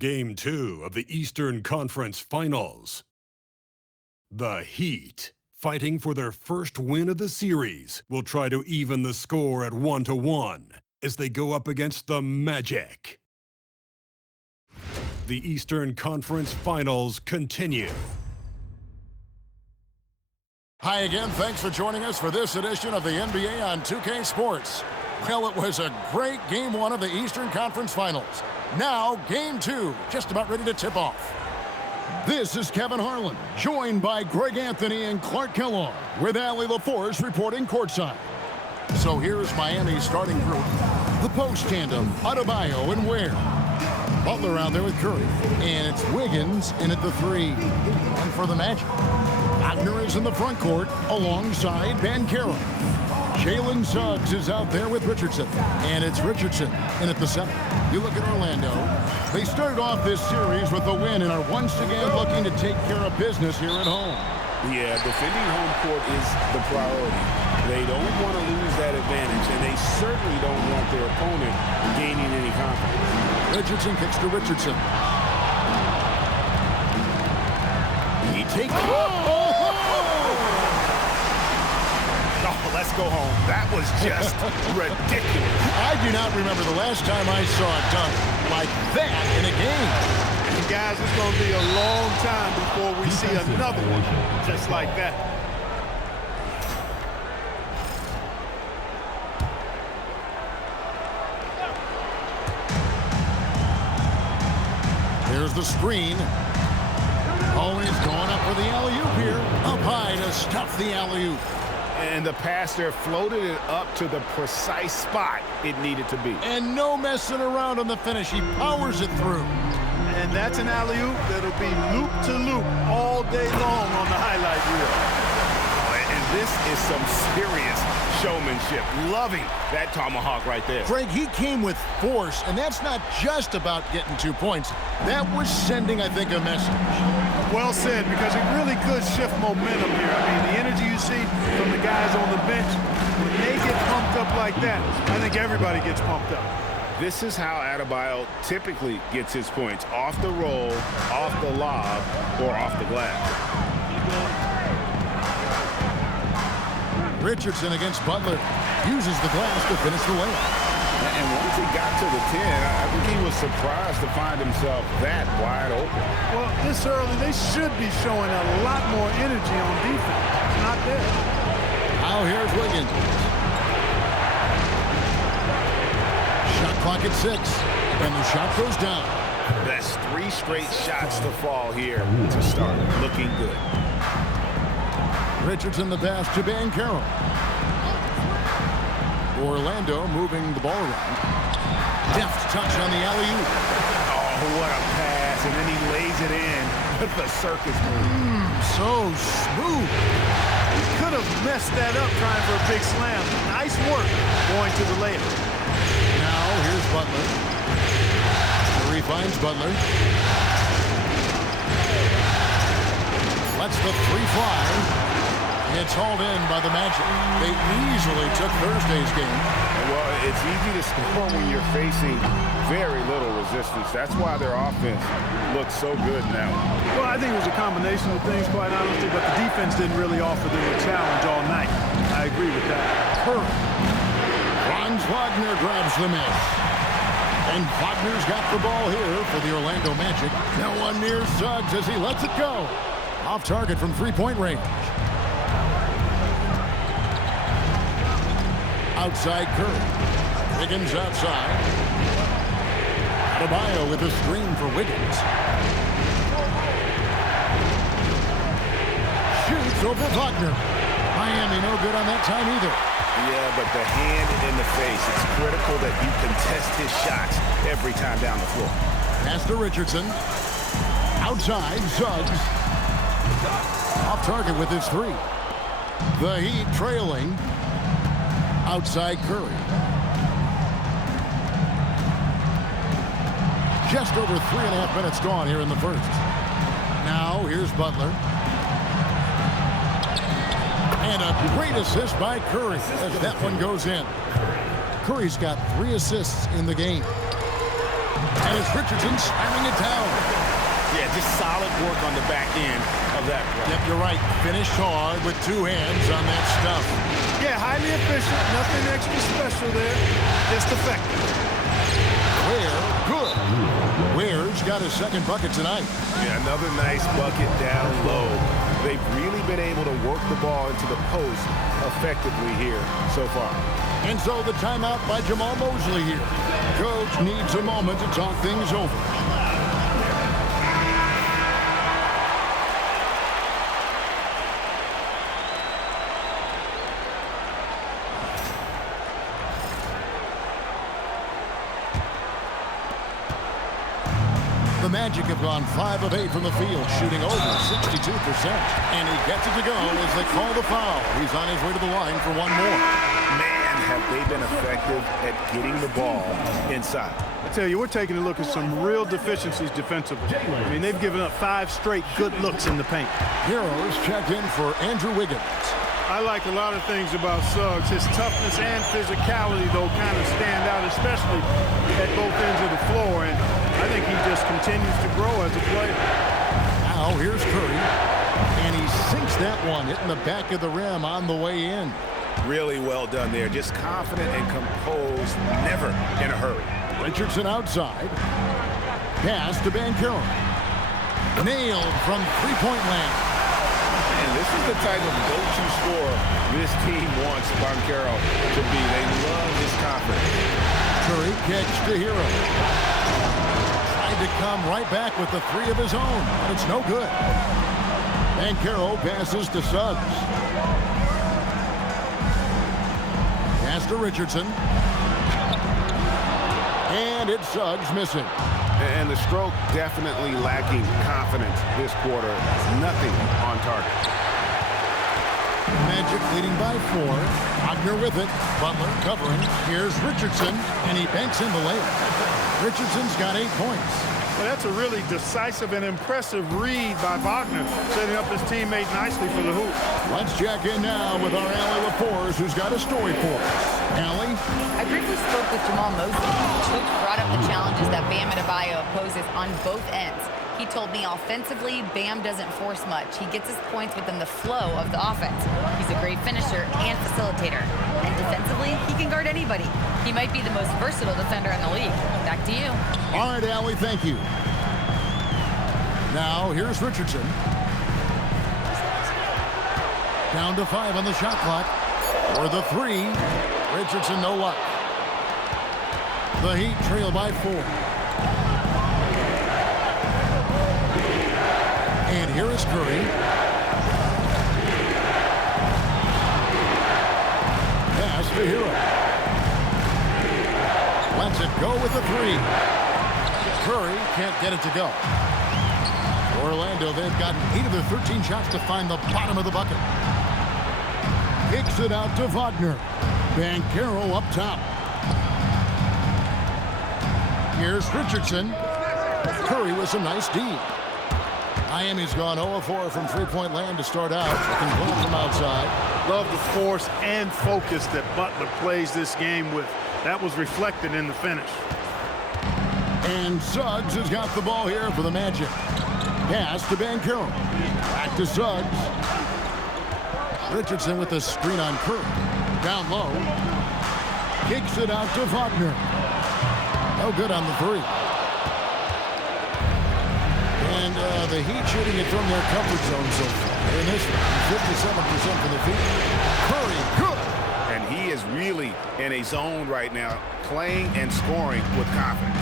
Game 2 of the Eastern Conference Finals. The Heat, fighting for their first win of the series, will try to even the score at 1-1 as they go up against the Magic. The Eastern Conference Finals continue. Hi again, thanks for joining us for this edition of the NBA on 2K Sports. Well, it was a great Game 1 of the Eastern Conference Finals. Now, Game 2, just about ready to tip off. This is Kevin Harlan, joined by Greg Anthony and Clark Kellogg, with Allie LaForce reporting courtside. So here's Miami's starting group. The post tandem, Adebayo and Ware. Butler out there with Curry. And it's Wiggins in at the 3. And for the Magic, Wagner is in the front court alongside Banchero. Jalen Suggs is out there with Richardson. And it's Richardson in at the 7. You look at Orlando. They started off this series with a win and are once again looking to take care of business here at home. Yeah, defending home court is the priority. They don't want to lose that advantage, and they certainly don't want their opponent gaining any confidence. Richardson kicks to Richardson. He takes... Oh, let's go home. That was just ridiculous. I do not remember the last time I saw a dunk like that in a game. And guys, it's going to be a long time before we see another one just like that. There's the screen. Always going up for the alley-oop here. Up high to stuff the alley-oop. And the passer floated it up to the precise spot it needed to be. And no messing around on the finish. He powers it through. And that's an alley-oop that'll be loop-to-loop all day long on the highlight reel. And this is some serious showmanship. Loving that tomahawk right there. Greg, he came with force, and that's not just about getting 2 points. That was sending, I think, a message. Well said, because it really could shift momentum here. I mean, the energy you see from the guys on the bench, when they get pumped up like that, I think everybody gets pumped up. This is how Adebayo typically gets his points. Off the roll, off the lob, or off the glass. Richardson against Butler. Uses the glass to finish the layup. And once he got to the 10, I think he was surprised to find himself that wide open. Well, this early, they should be showing a lot more energy on defense. It's not there. Now here's Wiggins. Shot clock at 6, and the shot goes down. That's 3 straight shots to fall here to start. Looking good. Richardson the pass to Banchero. Orlando moving the ball around. Deft touch on the alley-oop. Oh, what a pass, and then he lays it in with the circus move. So smooth. He could have messed that up trying for a big slam. Nice work going to the layup. Now here's Butler. Curry finds Butler. Lets the 3 fly. It's hauled in by the Magic. They easily took Thursday's game. Well, it's easy to score when you're facing very little resistance. That's why their offense looks so good now. Well, I think it was a combination of things, quite honestly, but the defense didn't really offer them a challenge all night. I agree with that. Curry. Franz Wagner grabs the miss. And Wagner's got the ball here for the Orlando Magic. No one near Suggs as he lets it go. Off target from 3-point range. Outside Curry. Wiggins outside. Adebayo with a screen for Wiggins. Shoots over Wagner. Miami no good on that time either. Yeah, but the hand in the face. It's critical that you contest his shots every time down the floor. Pass to Richardson. Outside, Suggs. Off target with his 3. The Heat trailing. Outside Curry. Just over 3.5 minutes gone here in the first. Now here's Butler. And a great assist by Curry as that one goes in. Curry's got 3 assists in the game. And it's Richardson slamming it down. Yeah, just solid work on the back end of that play. Yep, you're right. Finished hard with 2 hands on that stuff. Yeah, highly efficient. Nothing extra special there. Just effective. Ware, good. Ware's got his second bucket tonight. Yeah, another nice bucket down low. They've really been able to work the ball into the post effectively here so far. And so the timeout by Jamal Mosley here. Coach needs a moment to talk things over. The Magic have gone 5 of 8 from the field, shooting over 62%. And he gets it to go as they call the foul. He's on his way to the line for one more. Man, have they been effective at getting the ball inside. I tell you, we're taking a look at some real deficiencies defensively. I mean, they've given up 5 straight good looks in the paint. Heroes checked in for Andrew Wiggins. I like a lot of things about Suggs. His toughness and physicality, though, kind of stand out, especially at both ends of the floor. And I think he just continues to grow as a player. Now here's Curry. And he sinks that one, hitting the back of the rim on the way in. Really well done there. Just confident and composed, never in a hurry. Richardson outside. Pass to Banchero. Nailed from three-point land. And this is the type of go-to scorer this team wants Banchero to be. They love his confidence. Curry kicks to Hero. Tried to come right back with the 3 of his own, but it's no good. Banchero passes to Suggs. Pass to Richardson. And it's Suggs missing. And the stroke definitely lacking confidence this quarter. Nothing on target. Magic leading by 4. Wagner with it. Butler covering. Here's Richardson, and he banks in the layup. Richardson's got 8 points. Well, that's a really decisive and impressive read by Wagner, setting up his teammate nicely for the hoop. Let's check in now with our Allie LaForce, who's got a story for us. Allie? I briefly spoke with Jamal Mosley. Coach brought up the challenges that Bam Adebayo poses on both ends. He told me offensively, Bam doesn't force much. He gets his points within the flow of the offense. He's a great finisher and facilitator. And defensively, he can guard anybody. He might be the most versatile defender in the league. Back to you. All right, Allie, thank you. Now, here's Richardson. Down to 5 on the shot clock. For the 3. Richardson, no luck. The Heat trail by 4. And here is Curry. Pass to Hero. Lets it go with the 3. Curry can't get it to go. Orlando, they've gotten 8 of their 13 shots to find the bottom of the bucket. Kicks it out to Wagner. Banchero up top. Here's Richardson. Curry with some nice D. Miami's gone 0-4 from three-point land to start out. Looking good from outside. Love the force and focus that Butler plays this game with. That was reflected in the finish. And Suggs has got the ball here for the Magic. Pass to Banchero. Back to Suggs. Richardson with the screen on Curry. Down low. Kicks it out to Wagner. No good on the 3. And the Heat shooting it from their comfort zone so far. In this one, 57% from the field. Curry, good. And he is really in a zone right now, playing and scoring with confidence.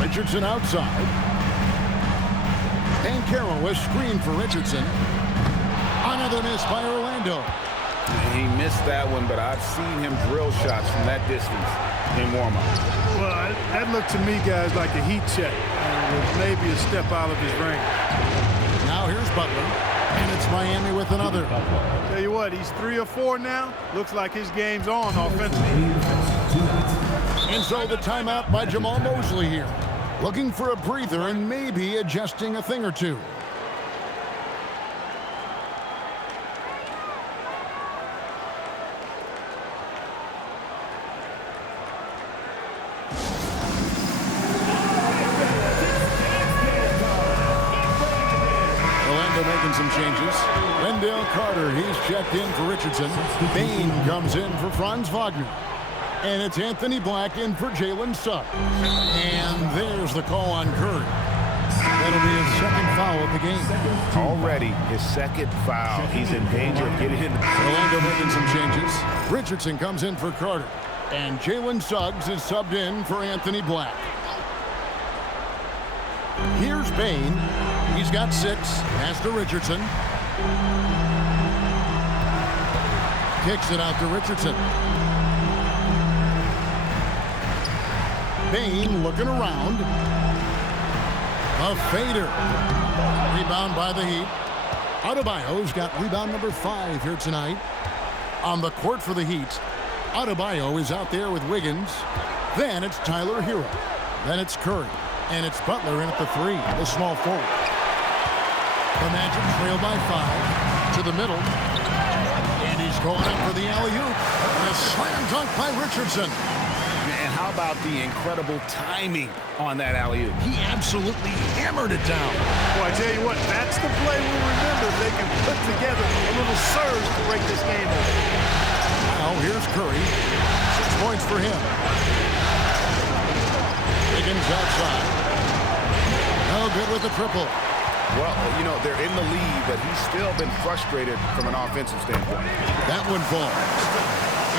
Richardson outside. Banchero was screened for Richardson. Another miss by Orlando. He missed that one, but I've seen him drill shots from that distance in warm-up. Well, that looked to me, guys, like a heat check. With maybe a step out of his range. Now here's Butler. And it's Miami with another. Tell you what, he's 3 or 4 now. Looks like his game's on offensively. And so the timeout by Jamal Mosley here. Looking for a breather and maybe adjusting a thing or two. some changes. Wendell Carter, he's checked in for Richardson. Bain comes in for Franz Wagner. And it's Anthony Black in for Jalen Suggs. And there's the call on Curry. That'll be his second foul of the game. Already his second foul. He's in danger of getting in. Orlando making some changes. Richardson comes in for Carter. And Jalen Suggs is subbed in for Anthony Black. Here's Bain. He's got 6. Pass to Richardson. Kicks it out to Richardson. Bain looking around. A fader. Rebound by the Heat. Adebayo's got rebound number 5 here tonight. On the court for the Heat, Adebayo is out there with Wiggins. Then it's Tyler Hero. Then it's Curry. And it's Butler in at the 3, the small forward. The Magic trail by 5 to the middle. And he's going up for the alley-oop. And a slam dunk by Richardson. And how about the incredible timing on that alley-oop? He absolutely hammered it down. Well, I tell you what, that's the play we'll remember if they can put together a little surge to break this game over. Now here's Curry. 6 points for him. Wiggins outside. No good with the triple. Well, you know, they're in the lead, but he's still been frustrated from an offensive standpoint. That one falls.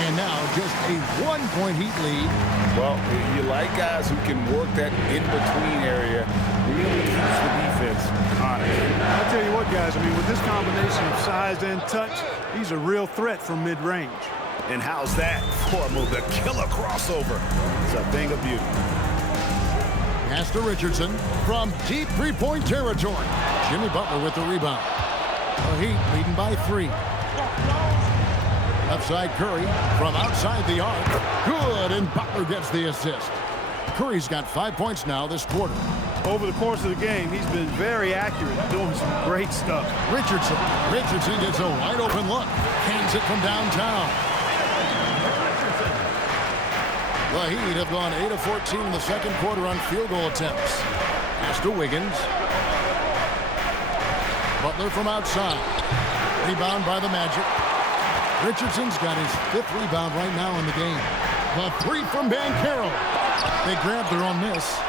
And now just a 1-point Heat lead. Well, you like guys who can work that in-between area, really keeps the defense honest. I'll tell you what, guys, I mean, with this combination of size and touch, he's a real threat from mid-range. And how's that for a move? The killer crossover. It's a thing of beauty. Pass to Richardson from deep 3-point territory. Jimmy Butler with the rebound. The Heat leading by 3. Left side Curry from outside the arc. Good, and Butler gets the assist. Curry's got 5 points now this quarter. Over the course of the game, he's been very accurate, doing some great stuff. Richardson gets a wide open look. Cans it from downtown. The Heat have gone 8 of 14 in the second quarter on field goal attempts. Pass to Wiggins. Butler from outside. Rebound by the Magic. Richardson's got his 5th rebound right now in the game. The 3 from Banchero. They grabbed their own miss.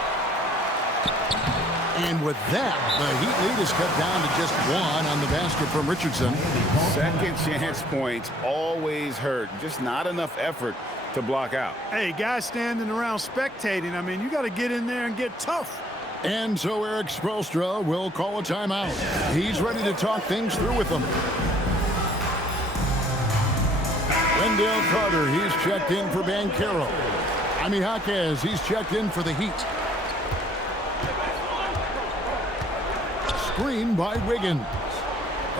And with that, the Heat lead is cut down to just 1 on the basket from Richardson. Second chance points always hurt. Just not enough effort to block out. Hey, guys standing around spectating, I mean, you got to get in there and get tough. And so Eric Spoelstra will call a timeout. He's ready to talk things through with them. Wendell Carter, he's checked in for Banchero. Jaime Jaquez, he's checked in for the Heat. Screen by Wiggins.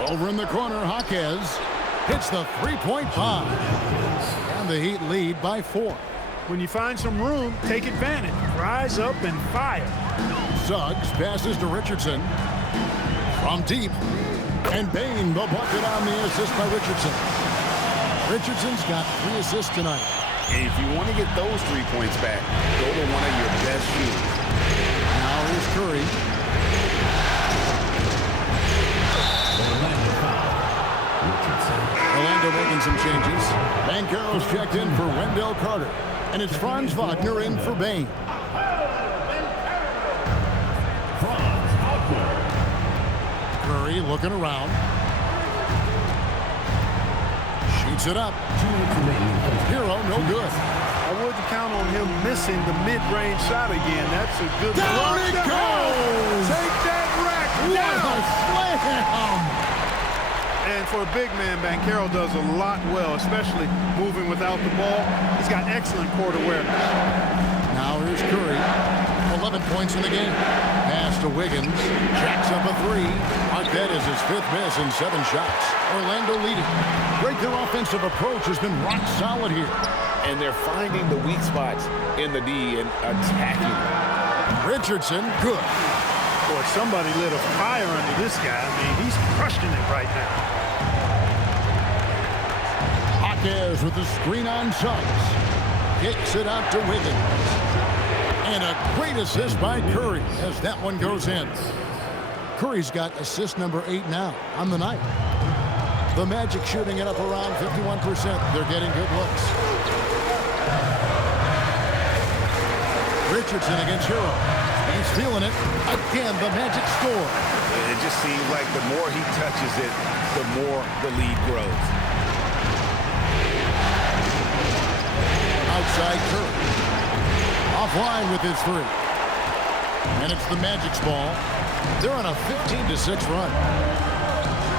Over in the corner, Jaquez hits the 3-point bomb. And the Heat lead by 4. When you find some room, take advantage. Rise up and fire. Suggs passes to Richardson. From deep. And Bain, the bucket on the assist by Richardson. Richardson's got 3 assists tonight. If you want to get those 3 points back, go to one of your best shooters. Now here's Curry. Orlando making some changes. Banchero's checked in for Wendell Carter. And it's Franz Wagner in for Bain. Curry looking around. Shoots it up. Hero, no good. I wouldn't count on him missing the mid-range shot again. That's a good Down block. it goes! Take that rack What down! a slam! And for a big man, Banchero does a lot well, especially moving without the ball. He's got excellent court awareness. Now here's Curry. 11 points in the game. Pass to Wiggins. Jacks up a 3. Arquette is his 5th miss in 7 shots. Orlando leading. Their offensive approach has been rock solid here. And they're finding the weak spots in the D and attacking. Richardson, good. Boy, somebody lit a fire under this guy. I mean, he's crushing it right now. Jaquez with the screen on Suggs. Kicks it out to Wiggins. And a great assist by Curry as that one goes in. Curry's got assist number 8 now on the night. The Magic shooting it up around 51%. They're getting good looks. Richardson against Hero. He's feeling it. Again, the Magic score. It just seems like the more he touches it, the more the lead grows. Outside Curry. Offline with his 3. And it's the Magic's ball. They're on a 15-6 run.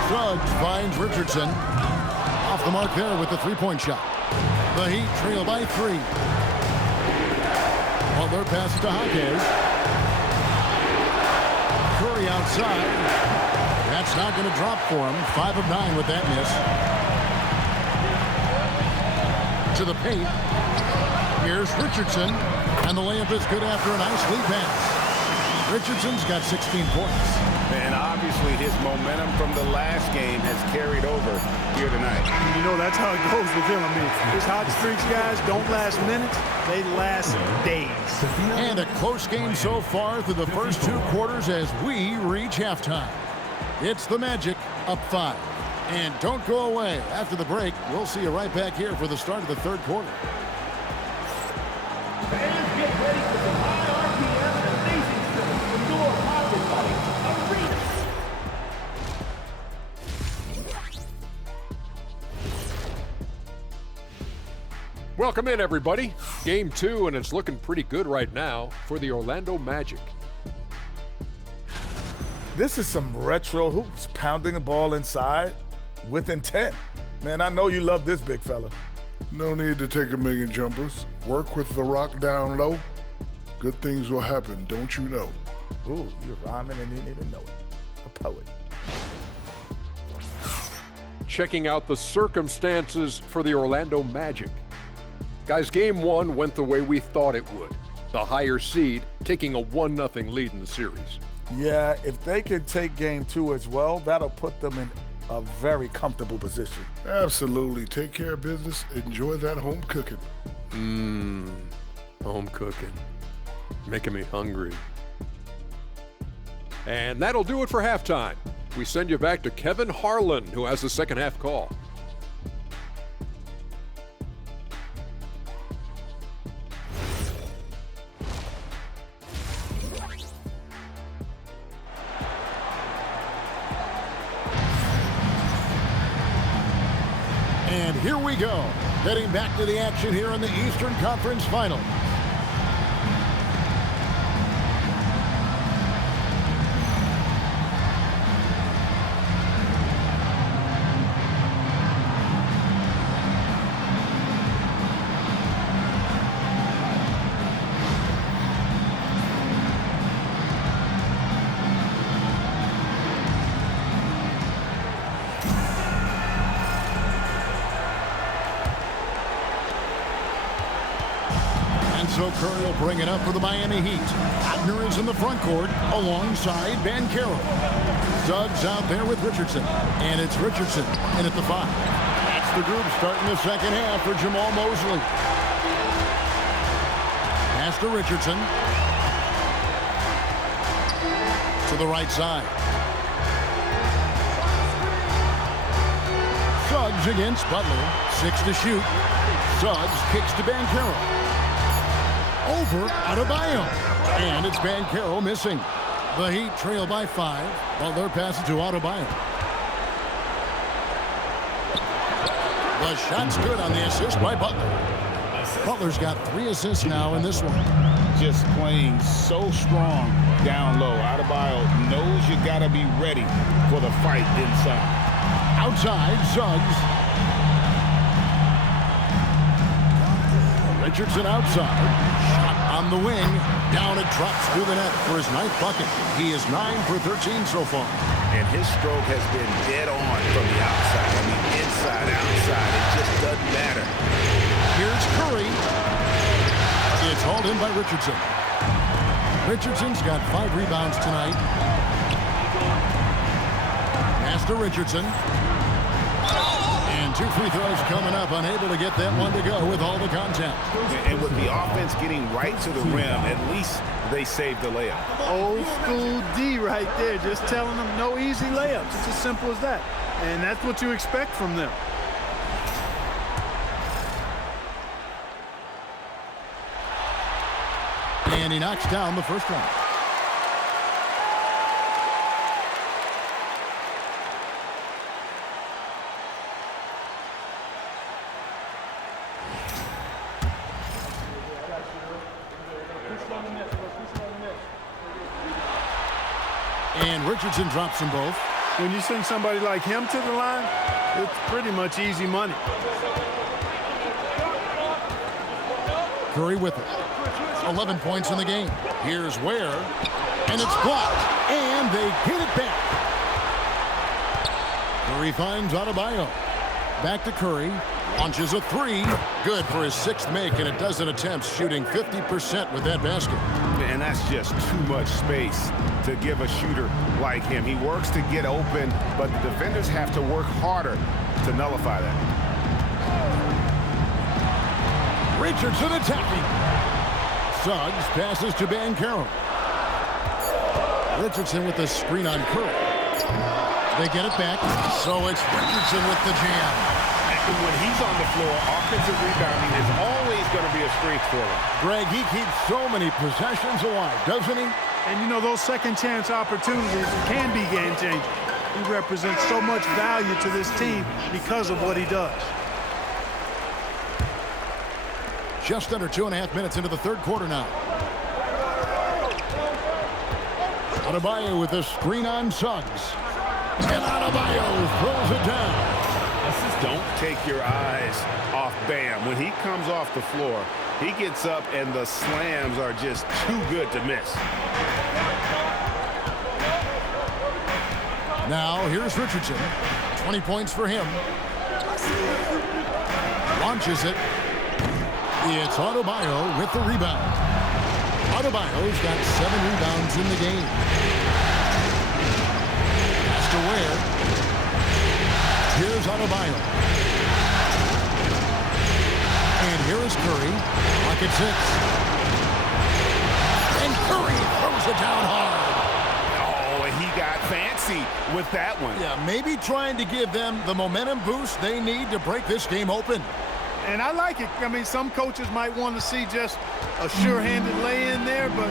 Suggs finds Richardson. Off the mark there with the three-point shot. The Heat trail by 3. Butler passes to Jaquez. Curry outside. That's not going to drop for him. 5 of 9 with that miss. To the paint. Here's Richardson. And the layup is good after a nice lead pass. Richardson's got 16 points. And obviously his momentum from the last game has carried over here tonight. You know, that's how it goes with him. I mean, his hot streaks, guys, don't last minutes. They last days. And a close game so far through the first 2 quarters as we reach halftime. It's the Magic up 5. And don't go away. After the break, we'll see you right back here for the start of the 3rd quarter. Fans, get ready for some high RPM and amazing stuff from your Pocket Money Arena. Welcome in, everybody. Game 2, and it's looking pretty good right now for the Orlando Magic. This is some retro hoops, pounding the ball inside with intent. Man, I know you love this big fella. No need to take a million jumpers. Work with the rock down low. Good things will happen, don't you know? Ooh, you're rhyming and you didn't even know it. A poet. Checking out the circumstances for the Orlando Magic. Guys, game 1 went the way we thought it would. The higher seed taking a 1-0 lead in the series. Yeah, if they can take game 2 as well, that'll put them in a very comfortable position. Absolutely. Take care of business. Enjoy that home cooking. Home cooking. Making me hungry. And that'll do it for halftime. We send you back to Kevin Harlan, who has the second half call. And here we go. Heading back to the action here in the Eastern Conference Finals. So Curry will bring it up for the Miami Heat. Wagner is in the front court alongside Banchero. Suggs out there with Richardson. And it's Richardson in at the 5. That's the group starting the second half for Jamal Mosley. Pass to Richardson. To the right side. Suggs against Butler. 6 to shoot. Suggs kicks to Banchero. Over Adebayo. And it's Banchero missing. The Heat trail by 5. Butler passes to Adebayo. The shot's good on the assist by Butler. Butler's got 3 assists now in this one. Just playing so strong down low. Adebayo knows you got to be ready for the fight inside. Outside, Suggs. Richardson outside. Shot on the wing. Down it drops through the net for his 9th bucket. He is 9 for 13 so far. And his stroke has been dead on from the outside. I mean, inside, outside. It just doesn't matter. Here's Curry. It's hauled in by Richardson. Richardson's got 5 rebounds tonight. Pass to Richardson. And 2 free throws coming up. Unable to get that one to go with all the contact. And with the offense getting right to the rim, at least they saved the layup. Old school D right there, just telling them no easy layups. It's as simple as that. And that's what you expect from them. And he knocks down the first one. And Richardson drops them both. When you send somebody like him to the line, it's pretty much easy money. Curry with it. 11 points in the game. Here's Ware. And it's blocked. And they get it back. Curry finds Adebayo. Back to Curry. Launches a three. Good for his 6th make, and a dozen attempts, shooting 50% with that basket. And that's just too much space to give a shooter like him. He works to get open, but the defenders have to work harder to nullify that. Richardson attacking. Suggs passes to Banchero. Richardson with the screen on Curry. They get it back, so it's Richardson with the jam. When he's on the floor, offensive rebounding is always going to be a strength for him. Greg, he keeps so many possessions alive, doesn't he? And you know, those second chance opportunities can be game changing. He represents so much value to this team because of what he does. Just under 2.5 minutes into the third quarter now. Adebayo with a screen on Suggs. And Adebayo throws it down. Don't take your eyes off Bam. When he comes off the floor, he gets up and the slams are just too good to miss. Now here's Richardson. 20 points for him. Launches it. It's Adebayo with the rebound. Adebayo's got 7 rebounds in the game. Pass to Ware. Here's Adebayo. And here is Curry. Pocket 6. And Curry throws it down hard. Oh, and he got fancy with that one. Yeah, maybe trying to give them the momentum boost they need to break this game open. And I like it. I mean, some coaches might want to see just a sure-handed lay-in there, but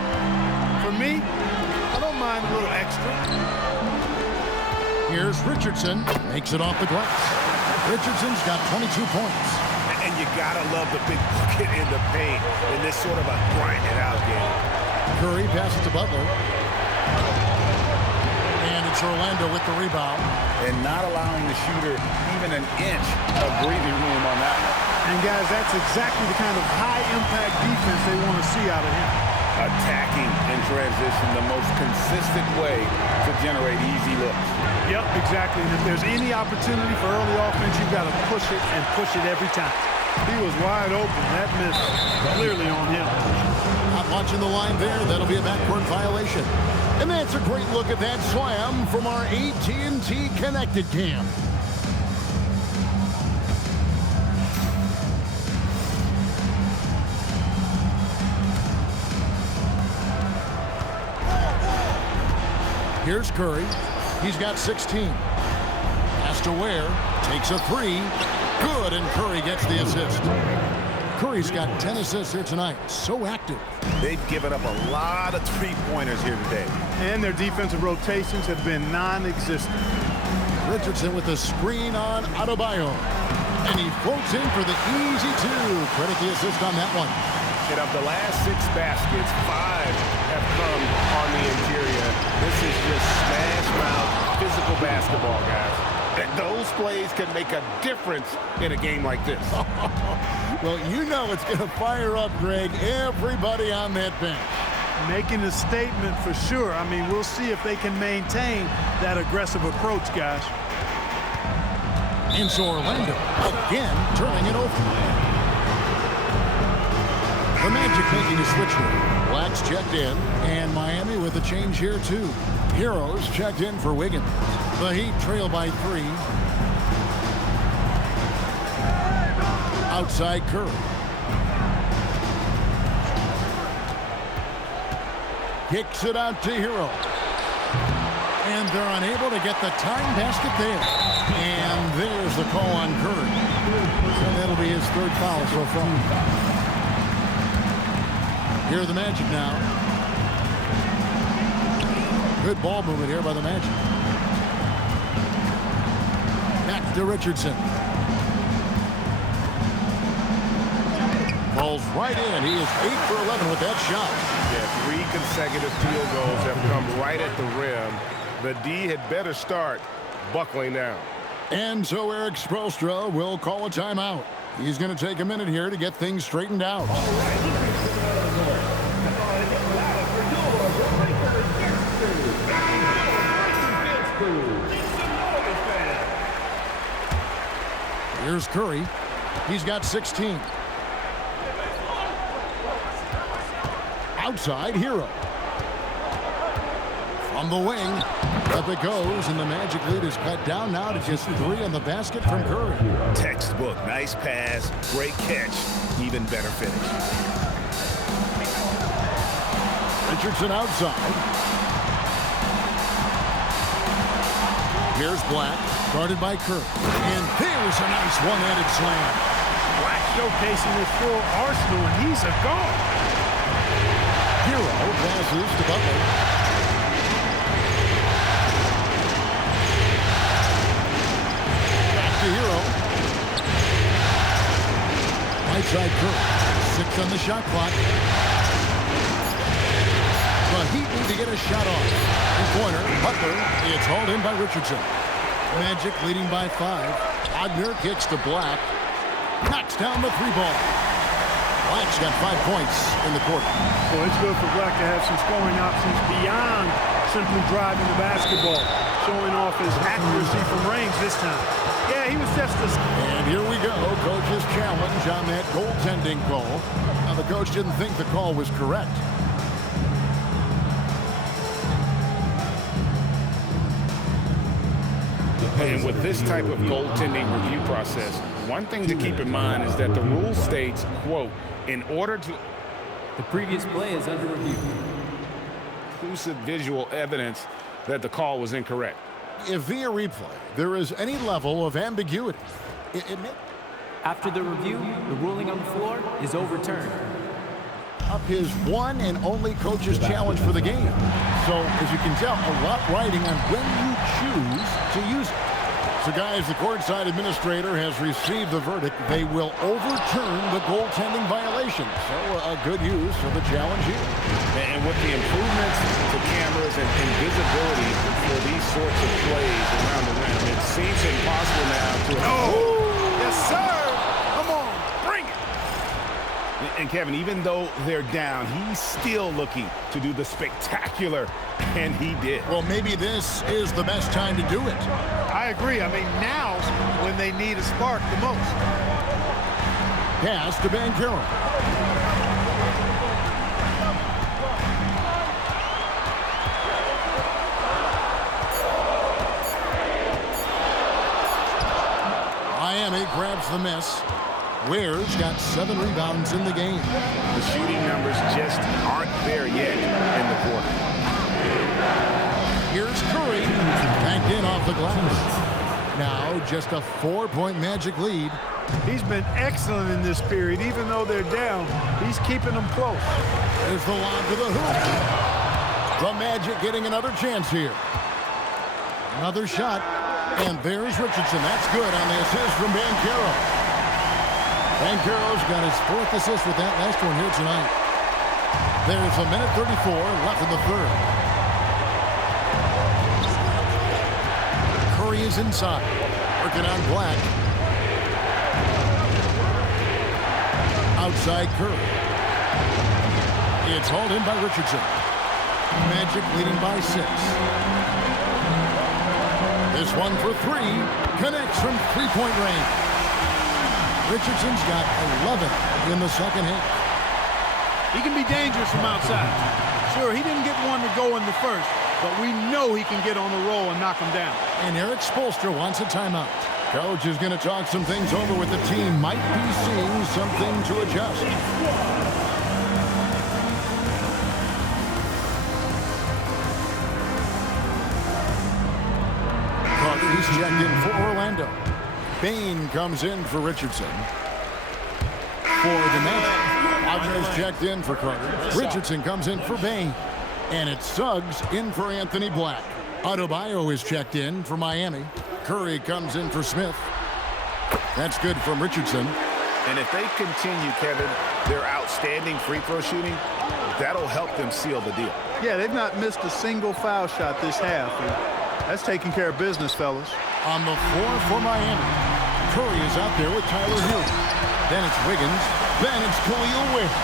for me, I don't mind a little extra. Here's Richardson. Makes it off the glass. Richardson's got 22 points. And you gotta love the big bucket in the paint in this sort of a grind-it-out game. Curry passes to Butler. And it's Orlando with the rebound. And not allowing the shooter even an inch of breathing room on that one. And guys, that's exactly the kind of high-impact defense they want to see out of him. Attacking in transition, the most consistent way to generate easy looks. Yep, exactly. And if there's any opportunity for early offense, you've got to push it and push it every time. He was wide open. That missed clearly on him. Not watching the line there. That'll be a backcourt violation. And that's a great look at that slam from our AT&T Connected Cam. Here's Curry. He's got 16. Pass to Ware. Takes a three. Good, and Curry gets the assist. Curry's got 10 assists here tonight. So active. They've given up a lot of three-pointers here today. And their defensive rotations have been non-existent. Richardson with the screen on Adebayo. And he floats in for the easy two. Credit the assist on that one. And of the last 6 baskets, 5 have come on the interior. This is just smash-mouth physical basketball, guys. And those plays can make a difference in a game like this. Well, you know it's going to fire up, Greg, everybody on that bench. Making a statement for sure. I mean, we'll see if they can maintain that aggressive approach, guys. And so Orlando, again, turning it over. The Magic making a switch here. Blacks checked in, and Miami with a change here, too. Heroes checked in for Wiggins. The Heat trail by 3. Outside Curry. Kicks it out to Hero. And they're unable to get the time basket there. And there's the call on Curry. So that'll be his third foul so far. Here are the Magic now. Good ball movement here by the Magic. Back to Richardson. Falls right in. He is 8 for 11 with that shot. Yeah, 3 consecutive field goals have come right at the rim. The D had better start buckling down. And so Eric Spoelstra will call a timeout. He's going to take a minute here to get things straightened out. Here's Curry. He's got 16. Outside Hero. From the wing, up it goes, and the Magic lead is cut down now to just 3 on the basket from Curry. Textbook, nice pass, great catch, even better finish. Richardson outside. Here's Black, guarded by Curry. And there's a nice one-handed slam. Black showcasing his full arsenal, and he's a guard. Hero passes to Butler. Hero. Right side Curry. 6 on the shot clock. The Heat need to get a shot off. Corner, Butler. It's hauled in by Richardson. Magic leading by 5. Wagner kicks to Black. Knocks down the 3-ball. Black's got 5 points in the quarter. Well, it's good for Black to have some scoring options beyond simply driving the basketball. Showing off his accuracy from range this time. Yeah, he was just as... And here we go. Coach's challenge on that goaltending call. Now, the coach didn't think the call was correct. And with this type of goaltending review process, one thing to keep in mind is that the rule states, quote, in order to... The previous play is under review. Conclusive visual evidence that the call was incorrect. If via replay there is any level of ambiguity, After the review, the ruling on the floor is overturned. Up his one and only coach's challenge for the game. So, as you can tell, a lot riding on when you choose to use it. So, guys, the courtside administrator has received the verdict. They will overturn the goaltending violation. So, a good use of the challenge here. And with the improvements to cameras and visibility for these sorts of plays around the rim, it seems impossible now to... Oh! Yes, sir! Come on, bring it! And Kevin, even though they're down, he's still looking to do the spectacular, and he did. Well, maybe this is the best time to do it. I agree. I mean, now's when they need a spark the most. Pass to Banchero. Miami grabs the miss. Ware's got 7 rebounds in the game. The shooting numbers just aren't there yet in the quarter. Here's Curry, banked in off the glass. Now just a 4-point Magic lead. He's been excellent in this period, even though they're down. He's keeping them close. There's the lob to the hoop. The Magic getting another chance here. Another shot, and there's Richardson. That's good on the assist from Banchero. Banchero's got his 4th assist with that last one here tonight. There's a minute 34 left in the third. Curry is inside, working on Black. Outside Curry. It's hauled in by Richardson. Magic leading by 6. This one for 3. Connects from 3-point range. Richardson's got 11 in the second half. He can be dangerous from outside. Sure, he didn't get one to go in the first, but we know he can get on the roll and knock him down. And Eric Spoelstra wants a timeout. Coach is going to talk some things over with the team. Might be seeing something to adjust. Carter's checked in for Orlando. Bain comes in for Richardson. For the Magic, Wagner's checked in for Carter. Richardson comes in for Bain. And it's Suggs in for Anthony Black. Adebayo is checked in for Miami. Curry comes in for Smith. That's good from Richardson. And if they continue, Kevin, their outstanding free throw shooting, that'll help them seal the deal. Yeah, they've not missed a single foul shot this half. And that's taking care of business, fellas. On the floor for Miami, Curry is out there with Tyler Hill. Then it's Wiggins. Then it's Khalil Ware.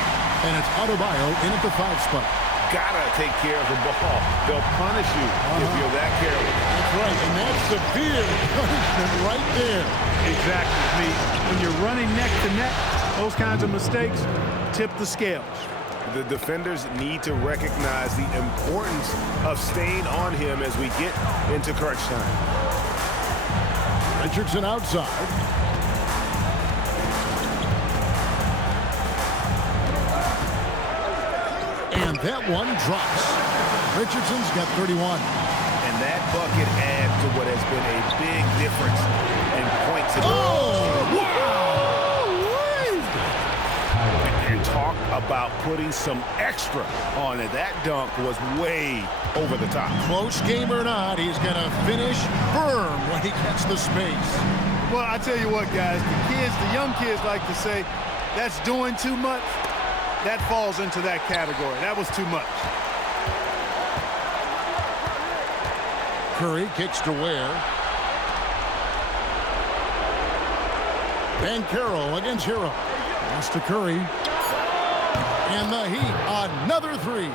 And it's Adebayo in at the 5 spot. Gotta take care of the ball. They'll punish you if you're that careless. That's right, and that's severe punishment right there. Exactly. I mean, when you're running neck to neck, those kinds of mistakes tip the scales. The defenders need to recognize the importance of staying on him as we get into crunch time. Richardson outside. And that one drops. Richardson's got 31. And that bucket adds to what has been a big difference in points. And talk about putting some extra on it. That dunk was way over the top. Close game or not, he's going to finish firm when he gets the space. Well, I tell you what, guys, the young kids like to say, that's doing too much. That falls into that category. That was too much. Curry kicks to Ware. Banchero against Hero. Pass to Curry. And the Heat, another 3.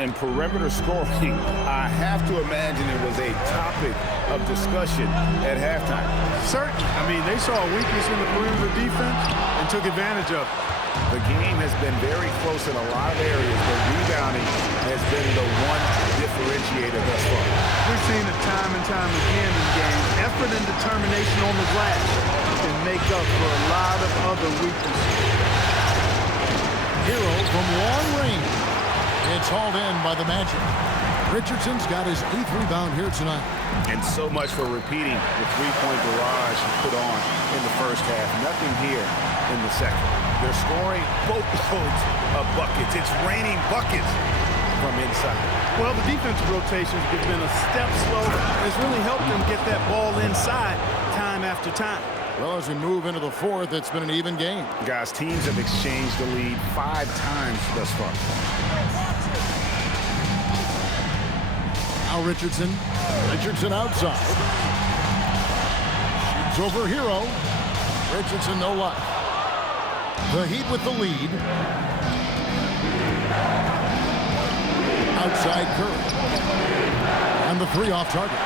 And perimeter scoring, I have to imagine it was a topic of discussion at halftime. Certainly. I mean, they saw a weakness in the perimeter defense and took advantage of it. The game has been very close in a lot of areas, but rebounding has been the one differentiator thus far. We've seen it time and time again in games. Effort and determination on the glass can make up for a lot of other weaknesses. Hero from long range. It's hauled in by the Magic. Richardson's got his 8th rebound here tonight. And so much for repeating the three-point barrage he put on in the first half. Nothing here in the second. They're scoring boatloads of buckets. It's raining buckets from inside. Well, the defensive rotations have been a step slow. It's really helped them get that ball inside time after time. Well, as we move into the 4th, it's been an even game. Guys, teams have exchanged the lead 5 times thus far. Now Richardson. Richardson outside. Shoots over Hero. Richardson no luck. The Heat with the lead. Outside Curry. And the 3 off target.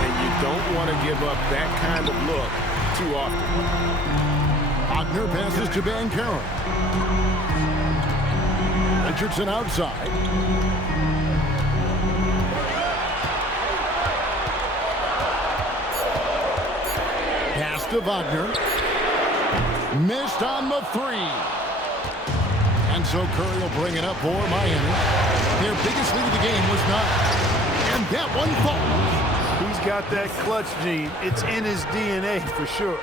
And you don't want to give up that kind of look too often. Wagner passes to Banchero. Richardson outside. Pass to Wagner. Missed on the 3. And so Curry will bring it up for Miami. Their biggest lead of the game was 9. And that one falls. He's got that clutch gene. It's in his DNA for sure.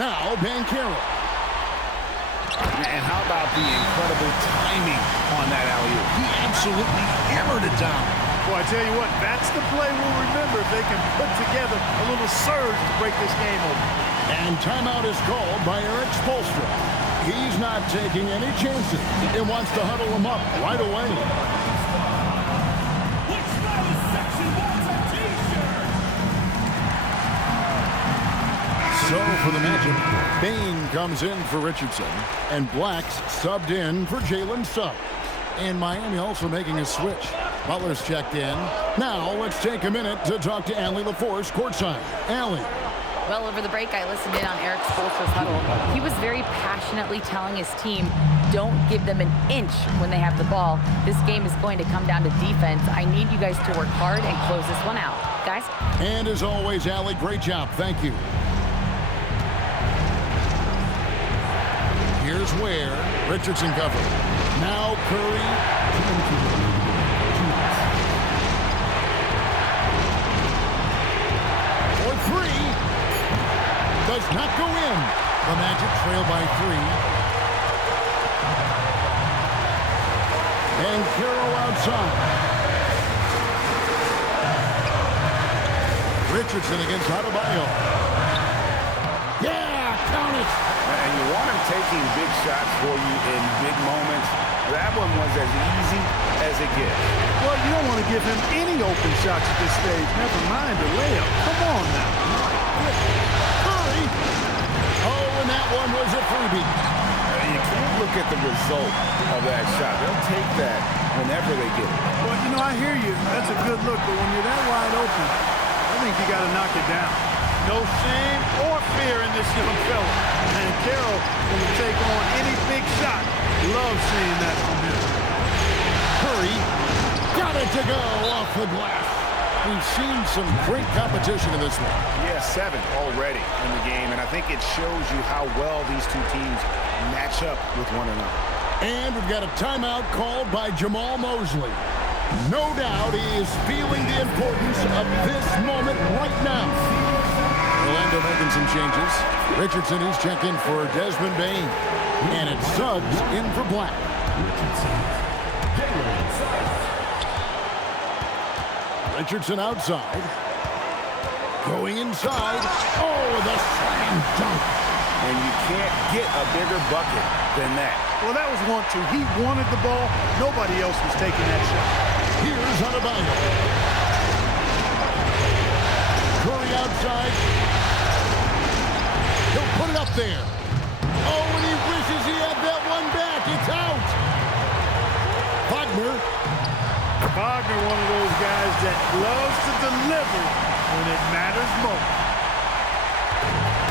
Now Banchero. And how about the incredible timing on that alley-oop? He absolutely hammered it down. Well, I tell you what, that's the play we'll remember if they can put together a little surge to break this game open. And timeout is called by Eric Spoelstra. He's not taking any chances. He wants to huddle him up right away. So for the Magic, Bain comes in for Richardson, and Black's subbed in for Jalen Suggs. And Miami also making a switch. Butler's checked in. Now let's take a minute to talk to Allie LaForce courtside. Allie. Well, over the break, I listened in on Eric Spoelstra's huddle. He was very passionately telling his team, don't give them an inch when they have the ball. This game is going to come down to defense. I need you guys to work hard and close this one out. Guys? And as always, Allie, great job. Thank you. Here's where Richardson covered. Now Curry. For three. Does not go in. The Magic trail by 3. And Carroll outside. Richardson against Adebayo. Yeah, count it. And you want him taking big shots for you in big moments. That one was as easy as it gets. Well, you don't want to give him any open shots at this stage. Never mind a layup. Come on now. Curry. Oh, and that one was a freebie. You can't look at the result of that shot. They'll take that whenever they get it. Well, you know, I hear you. That's a good look, but when you're that wide open, I think you got to knock it down. No shame or fear in this young fella. And Carroll will take on any big shot. Love seeing that from him. Curry got it to go off the glass. We've seen some great competition in this one. Yeah, 7 already in the game, and I think it shows you how well these two teams match up with one another. And we've got a timeout called by Jamal Mosley. No doubt he is feeling the importance of this moment right now. Orlando making some changes. Richardson is checked in for Desmond Bane. And it's Suggs in for Black. Richardson outside. Going inside. Oh, the slam dunk. And you can't get a bigger bucket than that. Well, that was 1-2. He wanted the ball. Nobody else was taking that shot. Here's Adebayo. Curry outside. He'll put it up there. Oh, and he wishes he had that one back. It's out. Wagner. Wagner, one of those guys that loves to deliver when it matters most.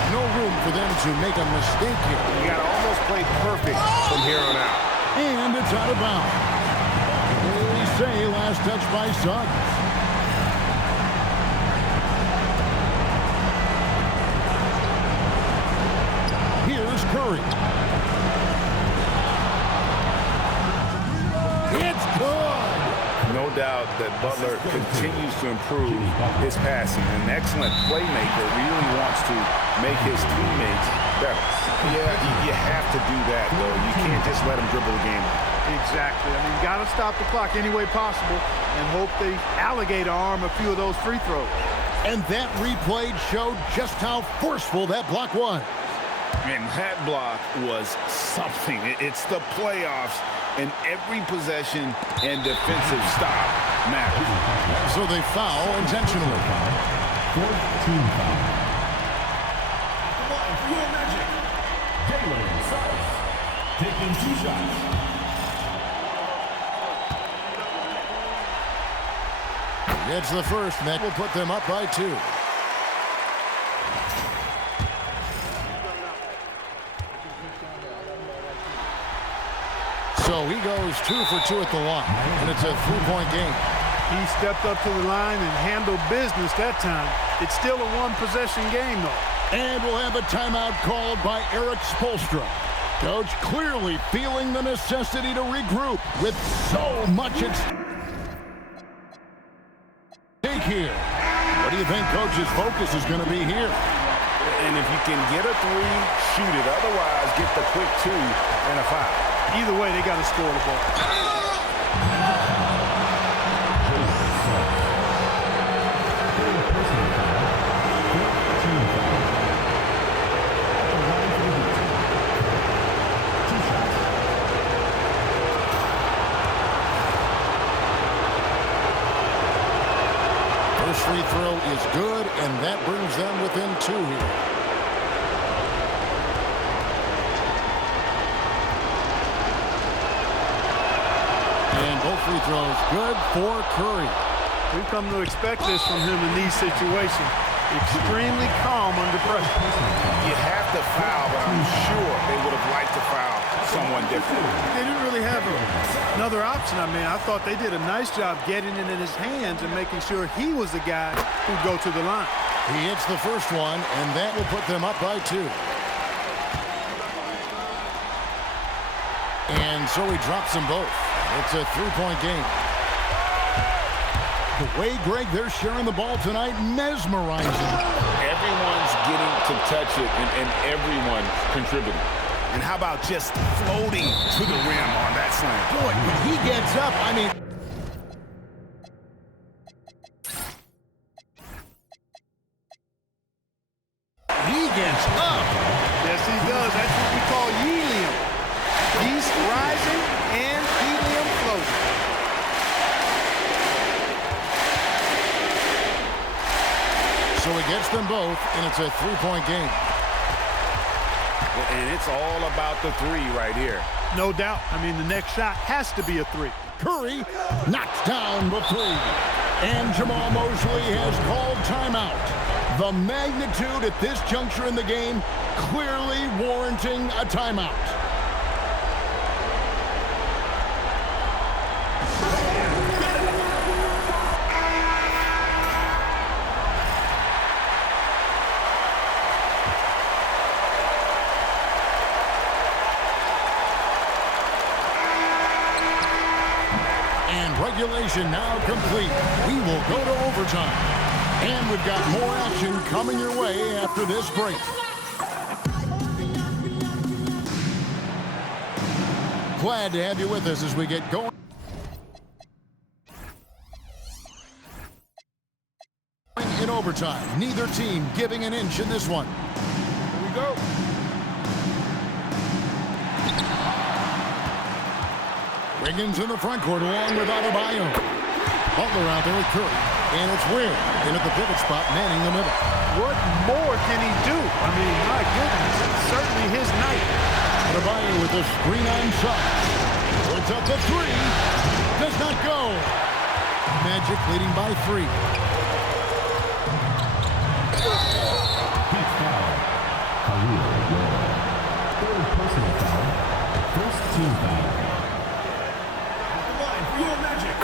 No room for them to make a mistake here. You got to almost play perfect from here on out. And it's out of bounds. They say last touch by Suggs. Here's Curry. It's good. No doubt that Butler continues to improve his passing. An excellent playmaker really wants to make his teammates better. Yeah, you have to do that, though. You can't just let him dribble the game. Exactly. I mean, got to stop the clock any way possible and hope they alligator arm a few of those free throws. And that replay showed just how forceful that block was. And that block was something. It's the playoffs, and every possession and defensive stop matters. So they foul intentionally. 14 foul. Come on, for your Magic. Jalen Suggs taking 2 shots. It's the first, and that will put them up by 2. So he goes 2 for 2 at the line, and it's a 3-point game. He stepped up to the line and handled business that time. It's still a 1-possession game, though. And we'll have a timeout called by Eric Spoelstra. Coach clearly feeling the necessity to regroup with so much at stake here. What do you think Coach's focus is going to be here? And if you can get a 3, shoot it. Otherwise, get the quick 2 and a foul. Either way, they got to score the ball. First free throw is good, and that brings them within 2 here. And both free throws good for Curry. We've come to expect this from him in these situations. Extremely calm under pressure. They didn't really have another option. I mean, I thought they did a nice job getting it in his hands and making sure he was the guy who'd go to the line. He hits the first one, and that will put them up by 2. And so he drops them both. It's a 3-point game. The way, Greg, they're sharing the ball tonight, mesmerizing. Everyone's getting to touch it, and everyone contributing. And how about just floating to the rim on that slam? Boy, when he gets up, I mean... He gets up. Yes, he does. That's what we call helium. He's rising and helium floating. So he gets them both, and it's a 3-point game. And it's all about the 3 right here. No doubt. I mean, the next shot has to be a 3. Curry knocks down the 3. And Jamal Mosley has called timeout. The magnitude at this juncture in the game clearly warranting a timeout. Regulation now complete. We will go to overtime. And we've got more action coming your way after this break. Glad to have you with us as we get going. In overtime, neither team giving an inch in this one. Here we go. Wiggins in the front court along with Adebayo. Butler out there with Curry. And it's Ware in at the pivot spot, manning the middle. What more can he do? I mean, my goodness, it's certainly his night. Adebayo with the screen on shot. Puts up the 3. Does not go. Magic leading by 3. Heat foul. Khalil Ware. Third personal foul. First team foul.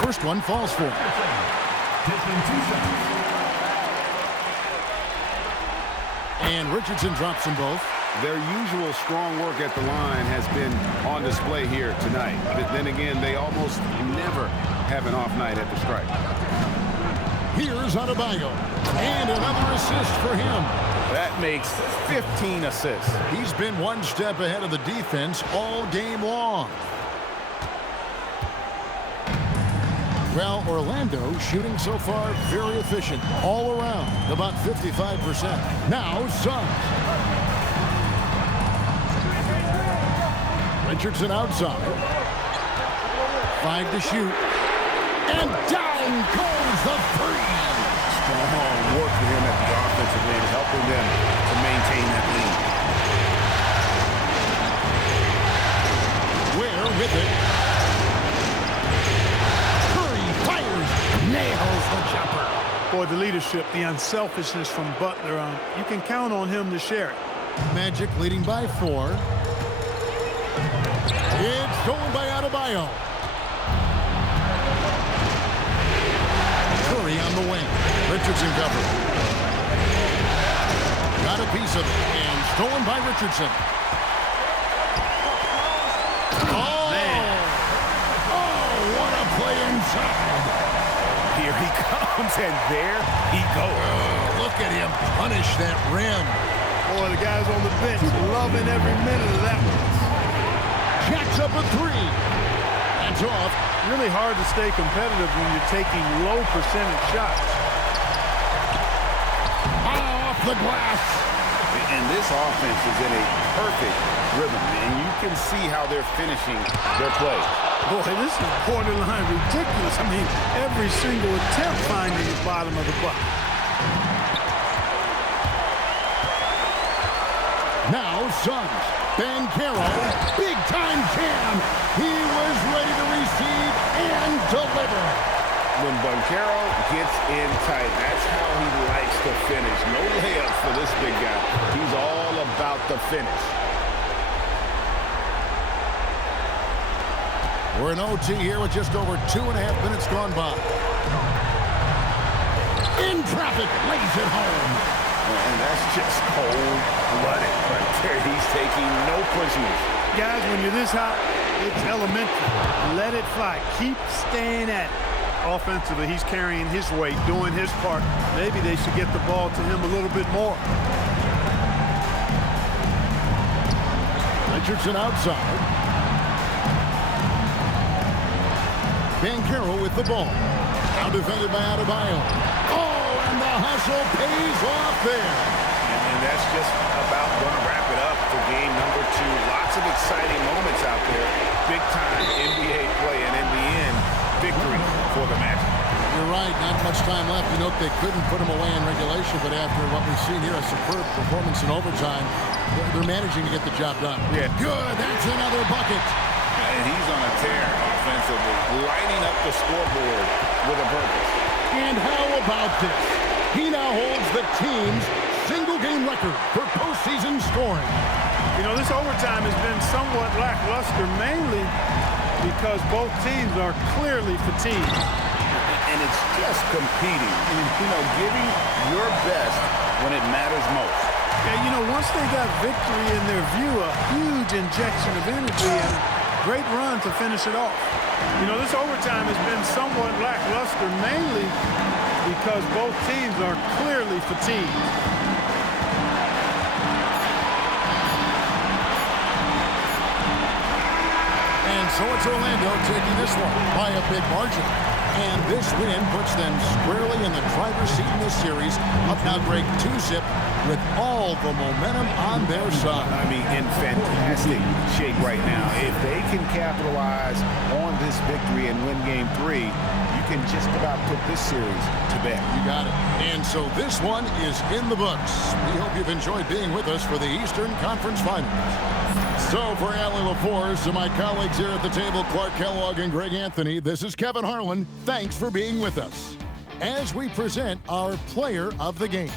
First one falls for him. And Richardson drops them both. Their usual strong work at the line has been on display here tonight. But then again, they almost never have an off night at the stripe. Here's Adebayo. And another assist for him. That makes 15 assists. He's been one step ahead of the defense all game long. Well, Orlando shooting so far very efficient all around, about 55%. Now, Suns. Richardson outside. 5 to shoot. And down goes the 3. Strong work for him at the offensive end, helping them to maintain that lead. Ware with it. Nails the jumper. Boy, the leadership, the unselfishness from Butler, you can count on him to share it. Magic leading by 4. It's stolen by Adebayo. Curry on the wing. Richardson covered. Got a piece of it and stolen by Richardson. Oh, man. Oh, what a play inside. Here he comes, and there he goes. Oh, look at him punish that rim. Boy, the guys on the bench loving every minute of that one. Jacks up a 3. That's off. Really hard to stay competitive when you're taking low percentage shots. Off the glass. And this offense is in a perfect rhythm, and you can see how they're finishing their play. Boy, this is borderline ridiculous. I mean, every single attempt finding the bottom of the bucket. Now, Suns. Banchero, big-time jam. He was ready to receive and deliver. When Banchero gets in tight, that's how he likes to finish. No layups for this big guy. He's all about the finish. We're in OT here with just over 2.5 minutes gone by. In traffic, lays it home. And that's just cold-blooded right there. He's taking no prisoners. Guys, when you're this hot, it's elementary. Let it fly. Keep staying at it. Offensively, he's carrying his weight, doing his part. Maybe they should get the ball to him a little bit more. Richardson outside. Banchero with the ball. Now defended by Adebayo. Oh, and the hustle pays off there. And that's just about going to wrap it up for game number 2. Lots of exciting moments out there. Big-time NBA play, and in the end, victory for the Magic. You're right, not much time left. You know, they couldn't put him away in regulation, but after what we've seen here, a superb performance in overtime, they're managing to get the job done. Yeah. Good, that's another bucket. And he's on a tear offensively, lighting up the scoreboard with a purpose. And how about this? He now holds the team's single-game record for postseason scoring. You know, this overtime has been somewhat lackluster, mainly because both teams are clearly fatigued. And it's just competing, you know, giving your best when it matters most. Yeah, you know, once they got victory in their view, a huge injection of energy and a great run to finish it off. You know, this overtime has been somewhat lackluster, mainly because both teams are clearly fatigued. And so it's Orlando taking this one by a big margin. And this win puts them squarely in the driver's seat in this series. Up now, Greg, 2-zip with all the momentum on their side. I mean, in fantastic shape right now. If they can capitalize on this victory and win game 3, you can just about put this series to bed. You got it. And so this one is in the books. We hope you've enjoyed being with us for the Eastern Conference Finals. So for Allie LaForce and my colleagues here at the table, Clark Kellogg and Greg Anthony, this is Kevin Harlan. Thanks for being with us as we present our player of the game.